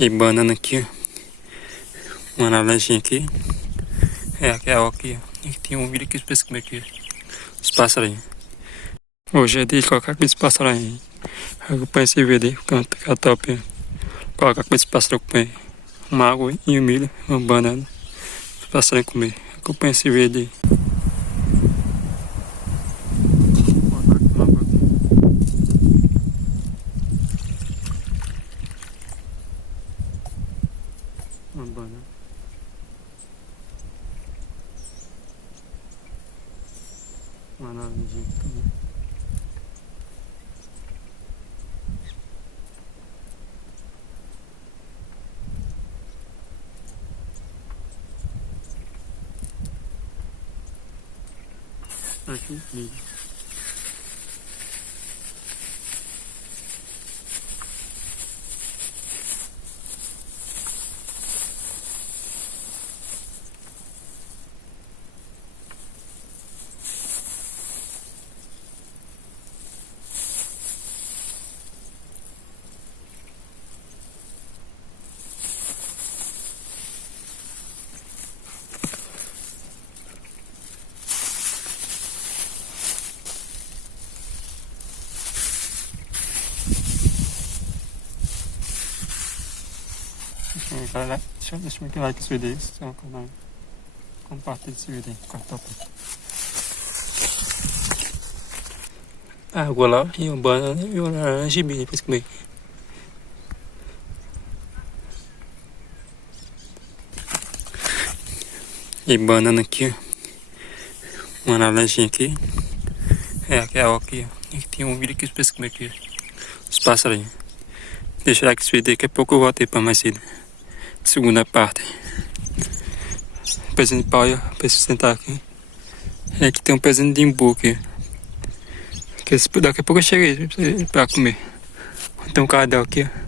E banana aqui, ó. Uma laranjinha aqui. É aquela aqui, ó. E tem um vídeo aqui pra você comer aqui. Os passarinhos. Hoje é dia de colocar aqueles passarinhos. Acompanha esse vídeo aí, fica top. Ó. Colocar aqueles passarinhos comer. Uma água e um milho, uma banana. Os passarinhos comer. Acompanha esse vídeo aí. Uma banana. Uma laranjinha também. Aqui, milho. Galera, deixa eu like esse vídeo aí, se é um canal. Compartilha esse vídeo aí, fica top. Água lá e uma banana e uma laranja e milho pra você comer. E banana aqui, ó. Uma laranjinha aqui. É aquela aqui, ó. E tem um vídeo aqui pra você comer aqui. Os passarinhos. Deixa like esse vídeo aí, daqui a pouco eu volto aí pra mais cedo. Segunda parte. Pezinho de pau aí, ó, pra você sentar aqui. E aqui tem um pezinho de imbu aqui. Daqui a pouco eu chego aí pra comer. Tem um cadão aqui, ó.